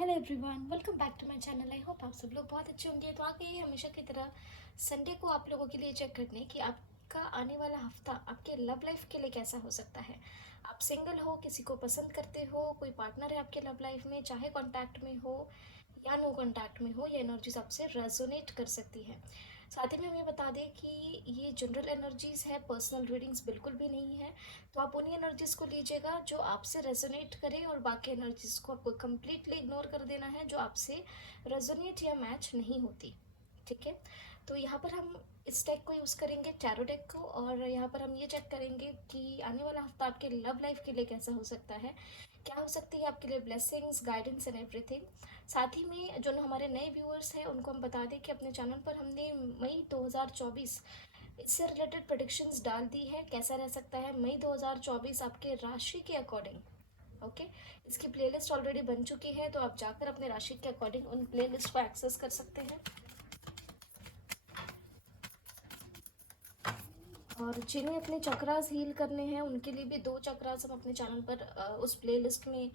Hello everyone, welcome back to my channel. I hope आप सब लोग बहुत अच्छे होंगे। तो आ गए हमेशा की तरह संडे को आप लोगों के लिए चेक करने कि आपका आने वाला हफ्ता आपके लव लाइफ के लिए कैसा हो सकता है। आप सिंगल हो, किसी को पसंद करते हो, कोई पार्टनर है आपके लव लाइफ में, चाहे कांटेक्ट में हो या नो कांटेक्ट में हो, ये एनर्जीज आपसे रेजोनेट कर सकती है। साथ ही में हम ये बता दें कि ये जनरल एनर्जीज है, पर्सनल रीडिंग्स बिल्कुल भी नहीं है। तो आप उन्हीं एनर्जीज को लीजिएगा जो आपसे रेजोनेट करे, और बाकी एनर्जीज को आपको कम्प्लीटली इग्नोर कर देना है जो आपसे रेजोनेट या मैच नहीं होती। ठीक है। तो यहाँ पर हम इस डेक को यूज़ करेंगे, टैरो डेक को, और यहाँ पर हम ये चेक करेंगे कि आने वाला हफ्ता आपके लव लाइफ के लिए कैसा हो सकता है, क्या हो सकती है आपके लिए ब्लेसिंग्स, गाइडेंस एंड एवरीथिंग। साथ ही में जो हमारे नए व्यूअर्स हैं उनको हम बता दें कि अपने चैनल पर हमने मई 2024 इससे रिलेटेड प्रेडिक्शंस डाल दी है, कैसा रह सकता है मई 2024 आपके राशि के अकॉर्डिंग। ओके। इसकी प्लेलिस्ट ऑलरेडी बन चुकी है, तो आप जाकर अपने राशि के अकॉर्डिंग उन प्लेलिस्ट को एक्सेस कर सकते हैं। और जिन्हें अपने चक्रास हील करने हैं उनके लिए भी 2 चक्रास हम अपने चैनल पर उस प्लेलिस्ट में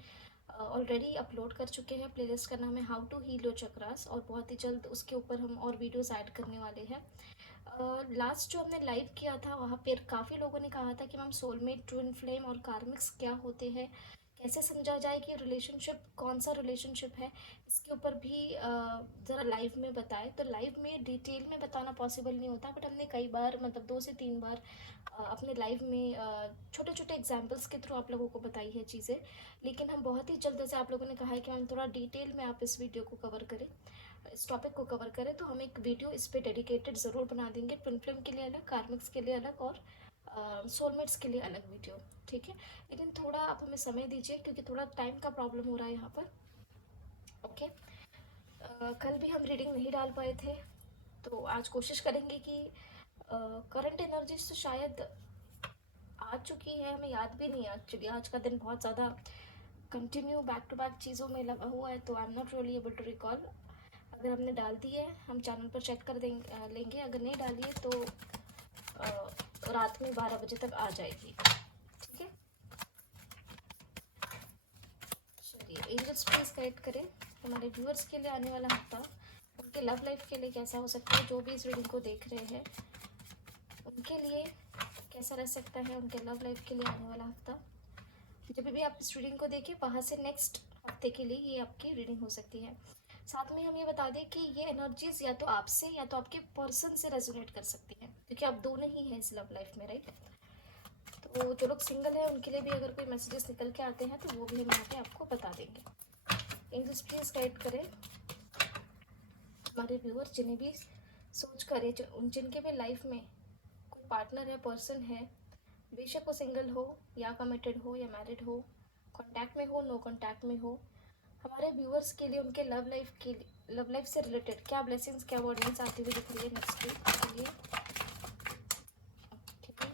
ऑलरेडी अपलोड कर चुके हैं। प्लेलिस्ट का नाम है how to heal your chakras, और बहुत ही जल्द उसके ऊपर हम और वीडियोस ऐड करने वाले हैं। लास्ट जो हमने लाइव किया था वहाँ पर काफ़ी लोगों ने कहा था कि मैम सोलमेट, ट्विन फ्लेम और कार्मिक्स क्या होते हैं, कैसे समझा जाए कि रिलेशनशिप कौन सा रिलेशनशिप है, इसके ऊपर भी ज़रा लाइव में बताएं। तो लाइव में डिटेल में बताना पॉसिबल नहीं होता, बट हमने कई बार, मतलब 2 से 3 बार अपने लाइव में छोटे छोटे एग्जांपल्स के थ्रू आप लोगों को बताई है चीज़ें। लेकिन हम बहुत ही जल्द, जैसे आप लोगों ने कहा है कि हम थोड़ा डिटेल में आप इस वीडियो को कवर करें, इस टॉपिक को कवर करें, तो हम एक वीडियो इस पे डेडिकेटेड ज़रूर बना देंगे। ट्विन फ्लेम के लिए अलग, कार्मिक्स के लिए अलग, और सोलमेट्स के लिए अलग वीडियो। ठीक है। लेकिन थोड़ा आप हमें समय दीजिए क्योंकि थोड़ा टाइम का प्रॉब्लम हो रहा है यहाँ पर। ओके। कल भी हम रीडिंग नहीं डाल पाए थे, तो आज कोशिश करेंगे कि करंट एनर्जीज तो शायद आ चुकी है, हमें याद भी नहीं है एक्चुअली। आज का दिन बहुत ज़्यादा कंटिन्यू बैक टू बैक चीज़ों में लगा हुआ है, तो I am not really able to recall. अगर हमने डाल दी है हम चैनल पर चेक कर देंगे लेंगे, अगर नहीं डाली है तो रात में 12 बजे तक आ जाएगी। ठीक है। चलिए, एंजल्स प्लीज गाइड करें हमारे व्यूअर्स के लिए आने वाला हफ्ता उनके लव लाइफ के लिए कैसा हो सकता है। जो भी इस रीडिंग को देख रहे हैं उनके लिए कैसा रह सकता है, उनके लव लाइफ के लिए आने वाला हफ्ता। जब भी आप इस रीडिंग को देखिए, वहाँ से नेक्स्ट हफ्ते के लिए ये आपकी रीडिंग हो सकती है। साथ में हम ये बता दें कि ये एनर्जीज या तो आपसे या तो आपके पर्सन से रेजोनेट कर सकती हैं, क्योंकि आप दोनों ही हैं इस लव लाइफ में, राइट। तो जो लोग सिंगल है उनके लिए भी अगर कोई मैसेजेस निकल के आते हैं तो वो भी हम यहाँ पे आपको बता देंगे। एंजल्स प्लीज गाइड करें हमारे व्यूअर जिन्हें भी सोच कर, उन जिनके भी लाइफ में कोई पार्टनर है, पर्सन है, बेशक वो सिंगल हो या कमिटेड हो या मैरिड हो, कांटेक्ट में हो, नो कांटेक्ट में हो, हमारे व्यूअर्स के लिए उनके लव लाइफ से रिलेटेड क्या ब्लेसिंग्स, क्या वर्डिंग्स आती हुई दिख रही है नेक्स्ट वीक के लिए। ठीक है।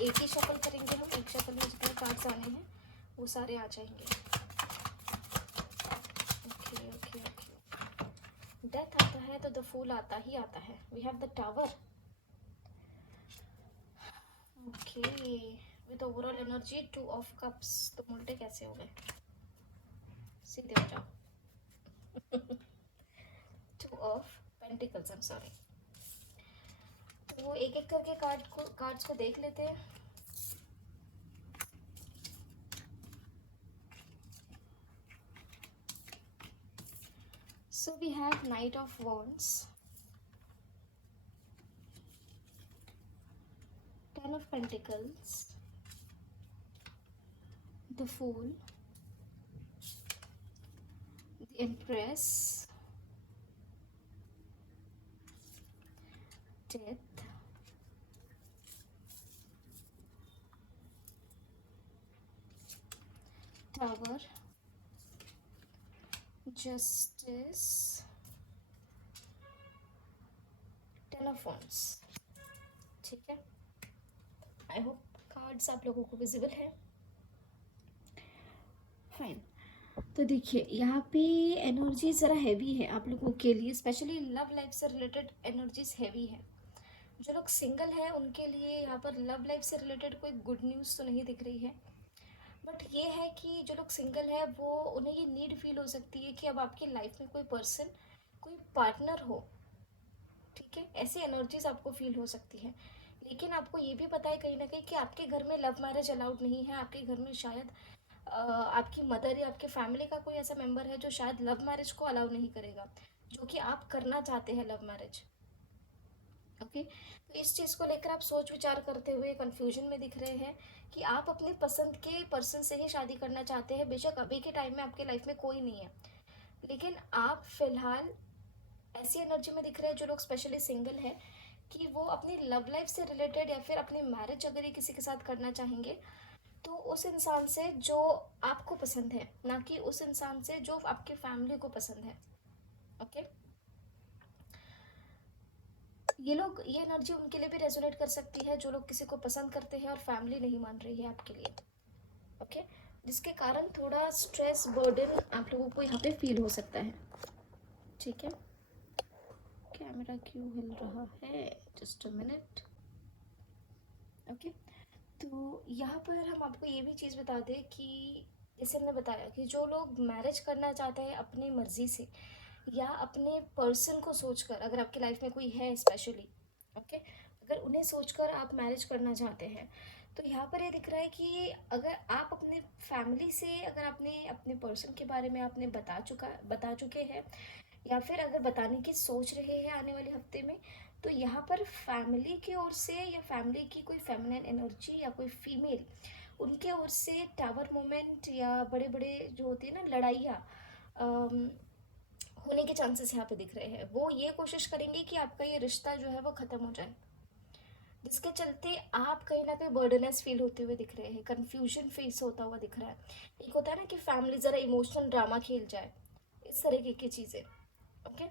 एक ही शफल करेंगे हम, एक शफल में जितने कार्ड्स आने हैं वो सारे आ जाएंगे। Okay okay okay. डेथ आता है तो द फूल आता ही आता है। We have the tower. Okay. With overall energy 2 of cups, तो उल्टे कैसे हो गए, सीधे हो जाओ। 2 of pentacles, I am sorry. तो वो एक एक करके कार्ड्स को देख लेते हैं। So we have Knight of Wands, 10 of Pentacles, the Fool, the Empress, Death, Tower, Justice, 10 of Wands। ठीक है। आई होप कार्ड्स आप लोगों को विजिबल है। फाइन। तो देखिए यहाँ पे एनर्जी ज़रा हैवी है आप लोगों के लिए, स्पेशली लव लाइफ से रिलेटेड एनर्जीज हैवी है। जो लोग सिंगल हैं उनके लिए यहाँ पर लव लाइफ से रिलेटेड कोई गुड न्यूज़ तो नहीं दिख रही है, बट ये है कि जो लोग सिंगल है वो, उन्हें ये नीड फील हो सकती है कि अब आपकी लाइफ में कोई पर्सन, कोई पार्टनर हो। ठीक है, ऐसी एनर्जीज आपको फील हो सकती है। लेकिन आपको ये भी पता है कहीं ना कहीं कि आपके घर में लव मैरिज अलाउड नहीं है। आपके घर में शायद आपकी मदर या आपके फैमिली का कोई ऐसा मेंबर है जो शायद लव मैरिज को अलाउ नहीं करेगा, जो कि आप करना चाहते हैं लव मैरिज। ओके, तो इस चीज़ को लेकर आप सोच विचार करते हुए कंफ्यूजन में दिख रहे हैं कि आप अपनी पसंद के पर्सन से ही शादी करना चाहते हैं। बेशक अभी के टाइम में आपके लाइफ में कोई नहीं है, लेकिन आप फिलहाल ऐसी एनर्जी में दिख रहे हैं जो लोग स्पेशली सिंगल है, कि वो अपनी लव लाइफ से रिलेटेड या फिर अपनी मैरिज अगर ये किसी के साथ करना चाहेंगे तो उस इंसान से जो आपको पसंद है, ना कि उस इंसान से जो आपकी फैमिली को पसंद है। ओके, ये लोग, ये एनर्जी उनके लिए भी रेजोनेट कर सकती है जो लोग किसी को पसंद करते हैं और फैमिली नहीं मान रही है आपके लिए। ओके, जिसके कारण थोड़ा स्ट्रेस बर्डन आप लोगों को यहाँ पे फील हो सकता है। ठीक है, कैमरा क्यों हिल रहा है, जस्ट अ मिनट। ओके, तो यहाँ पर हम आपको ये भी चीज़ बता दें कि जैसे हमने बताया कि जो लोग मैरिज करना चाहते हैं अपनी मर्जी से या अपने पर्सन को सोचकर, अगर आपकी लाइफ में कोई है स्पेशली, ओके, अगर उन्हें सोचकर आप मैरिज करना चाहते हैं, तो यहाँ पर ये दिख रहा है कि अगर आप अपने फैमिली से, अगर आपने अपने पर्सन के बारे में आपने बता चुके हैं, या फिर अगर बताने की सोच रहे हैं आने वाले हफ्ते में, तो यहाँ पर फैमिली की ओर से या फैमिली की कोई फेमिनिन एनर्जी या कोई फीमेल, उनके ओर से टावर मोमेंट या बड़े बड़े जो होती है ना लड़ाइयाँ होने के चांसेस यहाँ पे दिख रहे हैं। वो ये कोशिश करेंगे कि आपका ये रिश्ता जो है वो ख़त्म हो जाए, जिसके चलते आप कहीं ना कहीं बर्डनस फील होते हुए दिख रहे हैं, कन्फ्यूजन फेस होता हुआ दिख रहा है। एक होता है ना कि फैमिली ज़रा इमोशनल ड्रामा खेल जाए, इस तरीके की चीज़ें। ओके,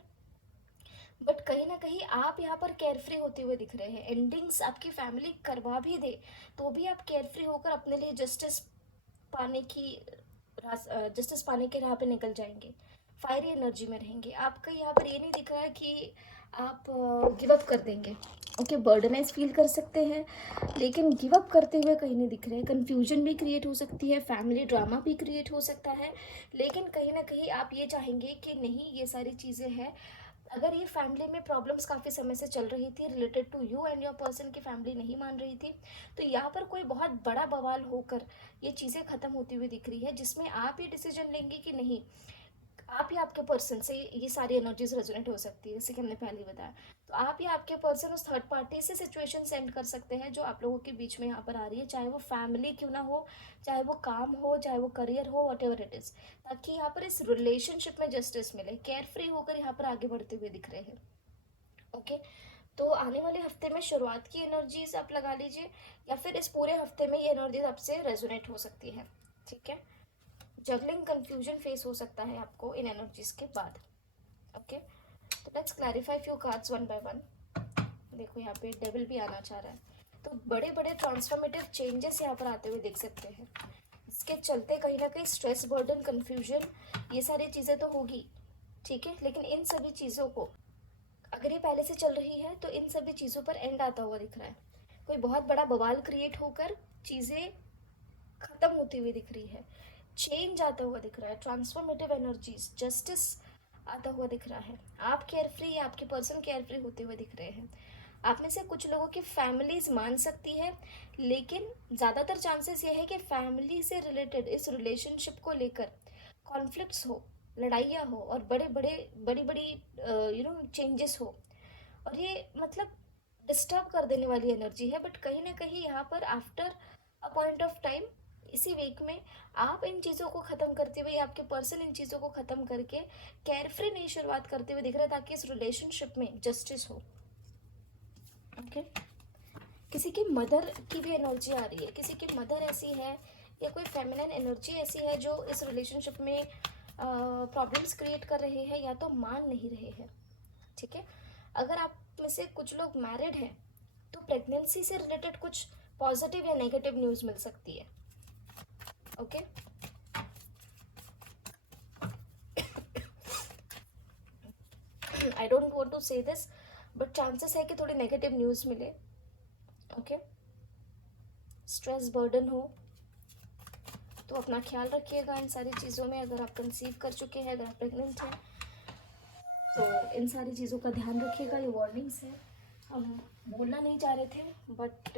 बट कहीं ना कहीं आप यहाँ पर केयरफ्री होते हुए दिख रहे हैं। एंडिंग्स आपकी फैमिली करवा भी दे तो भी आप केयरफ्री होकर अपने लिए पाने की जस्टिस पाने के राह पे निकल जाएंगे, फायरी एनर्जी में रहेंगे। आपका यहाँ पर ये नहीं दिख रहा है कि आप गिव अप कर देंगे। ओके, बर्डनाइज फील कर सकते हैं लेकिन गिव अप करते हुए कहीं नहीं दिख रहे हैं। कन्फ्यूजन भी क्रिएट हो सकती है, फैमिली ड्रामा भी क्रिएट हो सकता है, लेकिन कहीं ना कहीं आप ये चाहेंगे कि नहीं, ये सारी चीज़ें हैं। अगर ये फैमिली में प्रॉब्लम्स काफ़ी समय से चल रही थी related to you and your person की फैमिली नहीं मान रही थी, तो यहाँ पर कोई बहुत बड़ा बवाल होकर ये चीज़ें ख़त्म होती हुई दिख रही है, जिसमें आप ये डिसीजन लेंगे कि नहीं, आप या आपके पर्सन से ये सारी एनर्जीज रेजोनेट हो सकती है, जैसे कि हमने पहले बताया। तो आप या आपके पर्सन उस थर्ड पार्टी से सिचुएशन सेंड कर सकते हैं जो आप लोगों के बीच में यहाँ पर आ रही है, चाहे वो फैमिली क्यों ना हो, चाहे वो काम हो, चाहे वो करियर हो, वट एवर इट इज़, ताकि यहाँ पर इस रिलेशनशिप में जस्टिस मिले। केयर फ्री होकर यहाँ पर आगे बढ़ते हुए दिख रहे हैं। ओके, तो आने वाले हफ्ते में शुरुआत की एनर्जीज आप लगा लीजिए, या फिर इस पूरे हफ्ते में ये एनर्जीज आपसे रेजोनेट हो सकती है। ठीक है, जगलिंग कंफ्यूजन फेस हो सकता है आपको इन एनर्जीज के बाद। ओके, तो let's clarify few cards one by one. देखो यहाँ पे डेविल भी आना चाह रहा है, तो बड़े बड़े ट्रांसफॉर्मेटिव चेंजेस यहाँ पर आते हुए देख सकते हैं। इसके चलते कहीं ना कहीं स्ट्रेस, बर्डन, कंफ्यूजन, ये सारी चीज़ें तो होगी। ठीक है, लेकिन इन सभी चीज़ों को, अगर ये पहले से चल रही है तो इन सभी चीज़ों पर एंड आता हुआ दिख रहा है। कोई बहुत बड़ा बवाल क्रिएट होकर चीज़ें खत्म होती हुई दिख रही है, चेंज आता हुआ दिख रहा है, ट्रांसफॉर्मेटिव एनर्जीज, जस्टिस आता हुआ दिख रहा है। आप केयर फ्री या आपके पर्सन केयर फ्री होते हुए दिख रहे हैं। आप में से कुछ लोगों की फैमिलीज मान सकती है, लेकिन ज़्यादातर चांसेस ये है कि फैमिली से रिलेटेड इस रिलेशनशिप को लेकर कॉन्फ्लिक्ट्स हो, लड़ाइयाँ हो और बड़ी बड़ी चेंजेस हो, और ये मतलब डिस्टर्ब कर देने वाली एनर्जी है। बट कहीं ना कहीं यहाँ पर after a point of time, इसी वीक में आप इन चीज़ों को ख़त्म करते हुए या आपके पर्सन इन चीज़ों को ख़त्म करके केयर फ्री नई शुरुआत करते हुए दिख रहा है, ताकि इस रिलेशनशिप में जस्टिस हो। ओके, किसी की मदर की भी एनर्जी आ रही है, किसी की मदर ऐसी है या कोई फेमिनिन एनर्जी ऐसी है जो इस रिलेशनशिप में प्रॉब्लम्स क्रिएट कर रहे हैं या तो मान नहीं रहे हैं। ठीक है, अगर आप में से कुछ लोग मैरिड हैं तो प्रेगनेंसी से रिलेटेड कुछ पॉजिटिव या नेगेटिव न्यूज़ मिल सकती है। Okay, I don't want to say this, but chances है कि थोड़ी नेगेटिव न्यूज़ मिले। ओके, स्ट्रेस बर्डन हो, तो अपना ख्याल रखिएगा इन सारी चीज़ों में। अगर आप कंसीव कर चुके हैं, अगर आप प्रेग्नेंट हैं, तो इन सारी चीज़ों का ध्यान रखिएगा। ये वार्निंग्स है, हम बोलना नहीं चाह रहे थे बट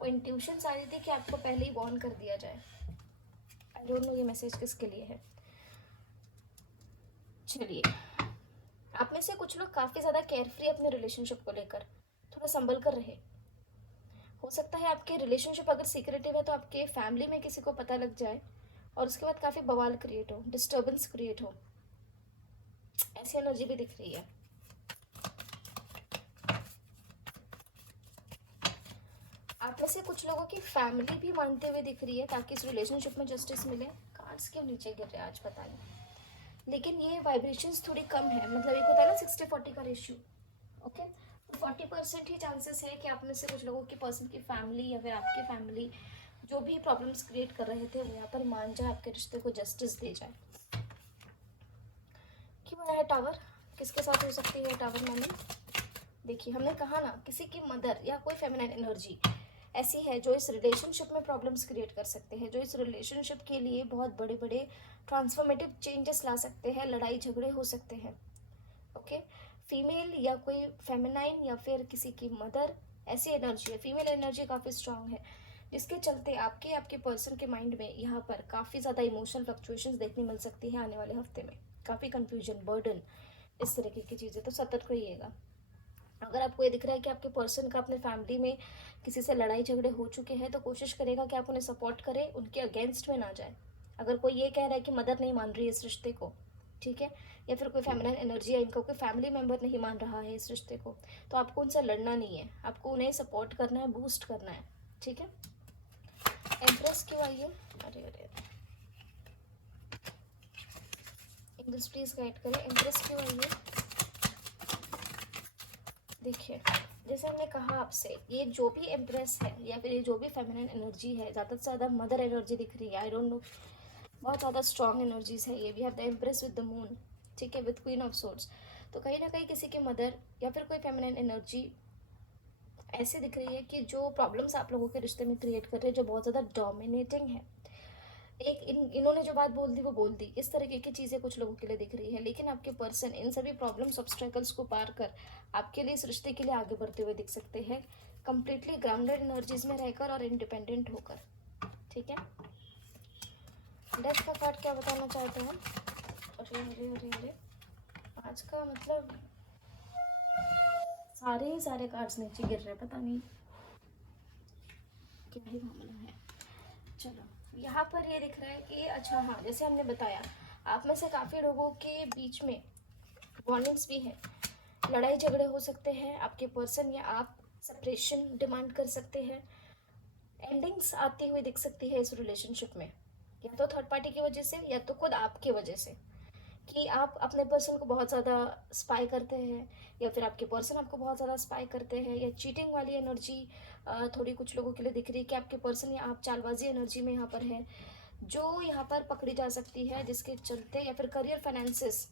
वो इंट्यूशंस आ रही थी कि आपको पहले ही वार्न कर दिया जाए। आई डोंट नो ये मैसेज किसके लिए है। चलिए, आप में से कुछ लोग काफ़ी ज़्यादा केयरफ्री अपने रिलेशनशिप को लेकर, थोड़ा संभल कर रहे। हो सकता है आपके रिलेशनशिप अगर सीक्रेटिव है तो आपके फैमिली में किसी को पता लग जाए और उसके बाद काफ़ी बवाल क्रिएट हो, डिस्टर्बेंस क्रिएट हो, ऐसी एनर्जी भी दिख रही है। आप में से कुछ लोगों की फैमिली भी मानते हुए दिख रही है ताकि इस रिलेशनशिप में जस्टिस मिले। कार्ड्स क्यों नीचे गिर रहे हैं आज पता नहीं, लेकिन ये वाइब्रेशंस थोड़ी कम है। मतलब एक होता है ना 60-40 का रेशियो, ओके। 40% ही चांसेस है कि आप में से कुछ लोगों की पर्सन की फैमिली या फिर आपकी फैमिली जो भी प्रॉब्लम्स क्रिएट कर रहे थे वो यहाँ पर मान जाए, आपके रिश्ते को जस्टिस दे जाए। क्यों आया है टावर? किसके साथ हो सकती है टावर मैंने? देखिए, हमने कहा ना, किसी की मदर या कोई फेमिनाइन एनर्जी ऐसी है जो इस रिलेशनशिप में प्रॉब्लम्स क्रिएट कर सकते हैं, जो इस रिलेशनशिप के लिए बहुत बड़े बड़े ट्रांसफॉर्मेटिव चेंजेस ला सकते हैं, लड़ाई झगड़े हो सकते हैं, ओके। फीमेल या कोई फेमिनाइन या फिर किसी की मदर ऐसी एनर्जी है, फीमेल एनर्जी काफ़ी स्ट्रांग है, जिसके चलते आपके पर्सन के माइंड में यहाँ पर काफ़ी ज़्यादा इमोशनल फ्लक्चुएशंस देखने मिल सकती है आने वाले हफ्ते में। काफ़ी कंफ्यूजन, बर्डन, इस तरीके की चीज़ें, तो सतर्क रहिएगा। अगर आपको ये दिख रहा है कि आपके पर्सन का अपने फैमिली में किसी से लड़ाई झगड़े हो चुके हैं तो कोशिश करेगा कि आप उन्हें सपोर्ट करें, उनके अगेंस्ट में ना जाए। अगर कोई ये कह रहा है कि मदर नहीं मान रही है इस रिश्ते को, ठीक है, या फिर कोई फेमिनाइन एनर्जी है, इनका कोई फैमिली मेम्बर नहीं मान रहा है इस रिश्ते को, तो आपको उनसे लड़ना नहीं है, आपको उन्हें सपोर्ट करना है, बूस्ट करना है, ठीक है। एम्प्रेस क्यों आई है? अरे अरे, इंग्लिश प्लीज गाइड करें, एम्प्रेस क्यों आई है? देखिए, जैसे हमने कहा आपसे, ये जो भी एम्प्रेस है या फिर ये जो भी फेमिनिन एनर्जी है, ज़्यादा से ज़्यादा मदर एनर्जी दिख रही है। आई डोंट नो, बहुत ज़्यादा स्ट्रॉन्ग एनर्जीज है ये। We have the empress with the moon, ठीक है, विद क्वीन ऑफ सोर्ड्स। तो कहीं ना कहीं किसी के मदर या फिर कोई फेमिनिन एनर्जी ऐसे दिख रही है कि जो प्रॉब्लम्स आप लोगों के रिश्ते में क्रिएट कर रहे हैं, जो बहुत ज़्यादा डोमिनेटिंग है। एक इन्होंने जो बात बोल दी वो बोल दी, इस तरीके की चीज़ें कुछ लोगों के लिए दिख रही है। लेकिन आपके पर्सन इन सभी प्रॉब्लम्स, ऑब्स्टेकल्स को पार कर आपके लिए, इस रिश्ते के लिए आगे बढ़ते हुए दिख सकते हैं, कंप्लीटली ग्राउंडेड एनर्जीज में रहकर और इंडिपेंडेंट होकर, ठीक है। डेथ का कार्ड क्या बताना चाहते हैं? अरे अरे अरे अरे, आज का मतलब सारे कार्ड्स नीचे गिर रहे हैं, पता नहीं क्या ही मामला है। चलो, यहाँ पर ये दिख रहा है कि अच्छा हाँ, जैसे हमने बताया, आप में से काफ़ी लोगों के बीच में वार्निंग्स भी हैं, लड़ाई झगड़े हो सकते हैं, आपके पर्सन या आप सेपरेशन डिमांड कर सकते हैं, एंडिंग्स आती हुई दिख सकती है इस रिलेशनशिप में, या तो थर्ड पार्टी की वजह से या तो खुद आपकी वजह से, कि आप अपने पर्सन को बहुत ज़्यादा स्पाई करते हैं या फिर आपके पर्सन आपको बहुत ज़्यादा स्पाई करते हैं, या चीटिंग वाली एनर्जी थोड़ी कुछ लोगों के लिए दिख रही है कि आपके पर्सन या आप चालबाजी एनर्जी में यहाँ पर है, जो यहाँ पर पकड़ी जा सकती है, जिसके चलते, या फिर करियर फाइनेंसेस,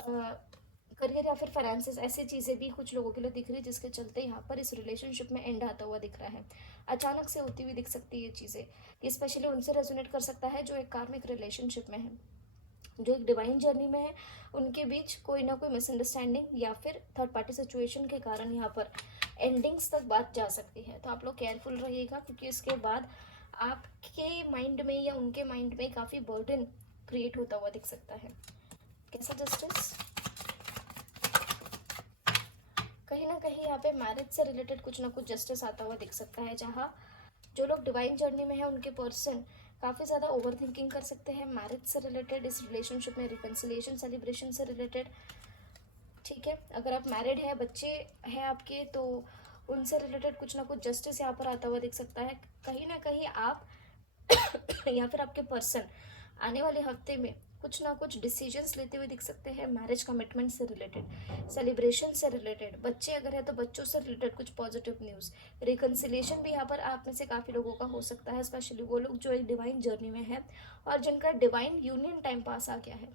करियर या फिर फाइनेंसेस, ऐसी चीज़ें भी कुछ लोगों के लिए दिख रही है, जिसके चलते यहाँ पर इस रिलेशनशिप में एंड आता हुआ दिख रहा है। अचानक से होती हुई दिख सकती है ये चीज़ें। ये स्पेशली उनसे रेजोनेट कर सकता है जो एक कार्मिक रिलेशनशिप में है, जो एक डिवाइन जर्नी में है। उनके बीच कोई ना कोई मिसअंडरस्टैंडिंग या फिर थर्ड पार्टी सिचुएशन के कारण यहाँ पर एंडिंग्स तक बात जा सकती है। तो आप लोग केयरफुल रहिएगा, क्योंकि इसके बाद आपके माइंड में या उनके माइंड में काफ़ी बर्डन क्रिएट होता हुआ दिख सकता है। कैसा जस्टिस? कहीं ना कहीं यहाँ पे मैरिज से रिलेटेड कुछ ना कुछ जस्टिस आता हुआ दिख सकता है, जहाँ जो लोग डिवाइन जर्नी में है उनके पर्सन काफ़ी ज़्यादा ओवर थिंकिंग कर सकते हैं मैरिज से रिलेटेड, इस रिलेशनशिप में रिकन्सिलिएशन सेलिब्रेशन से रिलेटेड, ठीक है। अगर आप मैरिड है, बच्चे हैं आपके, तो उनसे रिलेटेड कुछ ना कुछ जस्टिस यहाँ पर आता हुआ दिख सकता है। कहीं ना कहीं आप या फिर आपके पर्सन आने वाले हफ्ते में कुछ ना कुछ डिसीजंस लेते हुए दिख सकते हैं मैरिज कमिटमेंट से रिलेटेड, सेलिब्रेशन से रिलेटेड। बच्चे अगर है तो बच्चों से रिलेटेड कुछ पॉजिटिव न्यूज़, रिकन्सिलिएशन भी यहाँ पर आप में से काफ़ी लोगों का हो सकता है, स्पेशली वो लोग जो एक डिवाइन जर्नी में है और जिनका डिवाइन यूनियन टाइम पास आ गया है,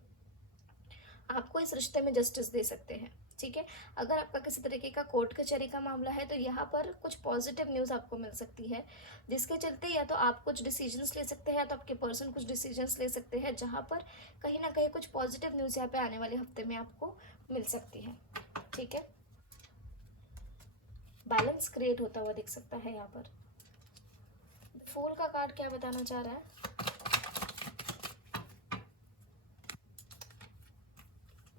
आपको इस रिश्ते में जस्टिस दे सकते हैं। ठीक है। अगर आपका किसी तरीके का कोर्ट कचहरी का मामला है तो यहाँ पर कुछ पॉजिटिव न्यूज़ आपको मिल सकती है, जिसके चलते या तो आप कुछ डिसीजंस ले सकते हैं या तो आपके पर्सन कुछ डिसीजंस ले सकते हैं, जहाँ पर कहीं ना कहीं कुछ पॉजिटिव न्यूज़ यहाँ पे आने वाले हफ्ते में आपको मिल सकती है। ठीक है, बैलेंस क्रिएट होता हुआ दिख सकता है यहाँ पर। फूल का कार्ड क्या बताना चाह रहा है?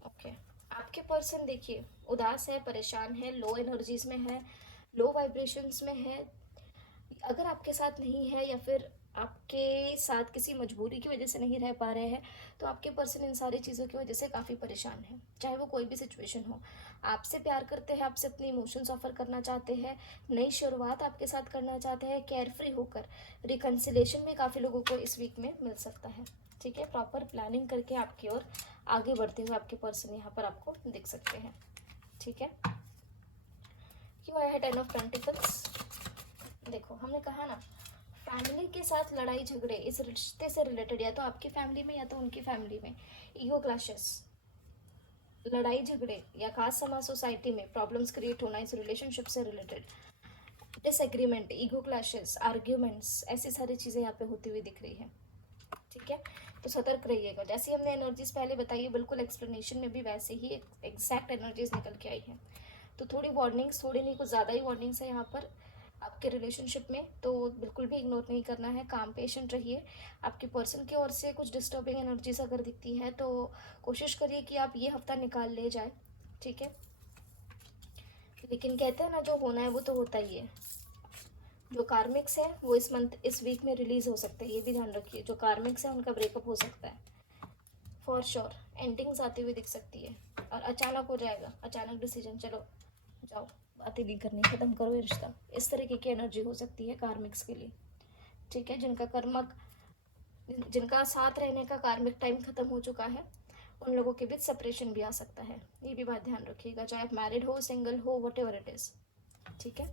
ओके, आपके पर्सन देखिए उदास है, परेशान है, लो एनर्जीज में है, लो वाइब्रेशंस में है। अगर आपके साथ नहीं है या फिर आपके साथ किसी मजबूरी की वजह से नहीं रह पा रहे हैं, तो आपके पर्सन इन सारी चीज़ों की वजह से काफ़ी परेशान है, चाहे वो कोई भी सिचुएशन हो। आपसे प्यार करते हैं, आपसे अपनी इमोशंस ऑफर करना चाहते हैं, नई शुरुआत आपके साथ करना चाहते हैं, केयर फ्री होकर। रिकन्सिलेशन में काफ़ी लोगों को इस वीक में मिल सकता है। ठीक है, प्रॉपर प्लानिंग करके आपकी ओर आगे बढ़ते हुए आपके पर्सन यहाँ पर आपको दिख सकते हैं। ठीक है, क्यों आया है 10 ऑफ पेंटिकल्स? देखो, हमने कहा ना, फैमिली के साथ लड़ाई झगड़े इस रिश्ते से रिलेटेड, या तो आपकी फैमिली में या तो उनकी फैमिली में ईगो क्लैशेस, लड़ाई झगड़े या खास समाज सोसाइटी में प्रॉब्लम्स क्रिएट होना इस रिलेशनशिप से related, disagreement, ego clashes, arguments, ऐसी सारी चीज़ें यहाँ पे होती हुई दिख रही है। ठीक है, तो सतर्क रहिएगा। जैसे हमने एनर्जीज पहले बताई है, बिल्कुल एक्सप्लेनेशन में भी वैसे ही एग्जैक्ट एनर्जीज निकल के आई है। तो थोड़ी वार्निंग्स, थोड़ी नहीं कुछ ज़्यादा ही वार्निंग्स है यहाँ पर आपके रिलेशनशिप में, तो बिल्कुल भी इग्नोर नहीं करना है, काम पेशेंट रहिए। आपके पर्सन की ओर से कुछ डिस्टर्बिंग एनर्जीज अगर दिखती है तो कोशिश करिए कि आप ये हफ्ता निकाल ले जाए। ठीक है, लेकिन कहते हैं ना, जो होना है वो तो होता ही है। जो कार्मिक्स है वो इस मंथ, इस वीक में रिलीज हो सकते हैं, ये भी ध्यान रखिए। जो कार्मिक्स है उनका ब्रेकअप हो सकता है फॉर श्योर। एंडिंग्स आती हुई दिख सकती है और अचानक हो जाएगा, अचानक डिसीजन, चलो जाओ, बातें नहीं करनी, खत्म करो ये रिश्ता, इस तरीके की एनर्जी हो सकती है कार्मिक्स के लिए। ठीक है, जिनका कर्मक, जिनका साथ रहने का कार्मिक टाइम खत्म हो चुका है, उन लोगों के बीच सेपरेशन भी आ सकता है, ये भी बात ध्यान रखिएगा, चाहे आप मैरिड हो, सिंगल हो, वट एवर इट इज़। ठीक है,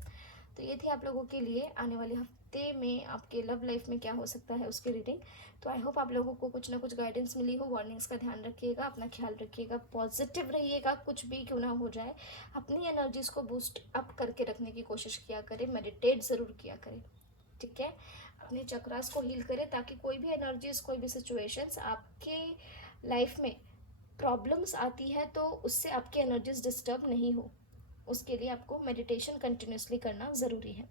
तो ये थी आप लोगों के लिए आने वाले हफ्ते में आपके लव लाइफ में क्या हो सकता है उसकी रीडिंग। तो आई होप आप लोगों को कुछ ना कुछ गाइडेंस मिली हो। वार्निंग्स का ध्यान रखिएगा, अपना ख्याल रखिएगा, पॉजिटिव रहिएगा, कुछ भी क्यों ना हो जाए, अपनी एनर्जीज को बूस्ट अप करके रखने की कोशिश किया करें, मेडिटेट ज़रूर किया करें। ठीक है, अपने चक्रास को हील करें ताकि कोई भी एनर्जीज, कोई भी सिचुएशंस आपके लाइफ में प्रॉब्लम्स आती है तो उससे आपकी एनर्जीज डिस्टर्ब नहीं हो। उसके लिए आपको मेडिटेशन कंटिन्यूसली करना ज़रूरी है।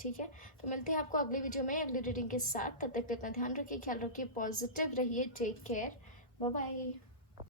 ठीक है, तो मिलते हैं आपको अगली वीडियो में अगली रीडिंग के साथ। तब तक अपना ध्यान रखिए, ख्याल रखिए, पॉजिटिव रहिए, टेक केयर, बाय बाय।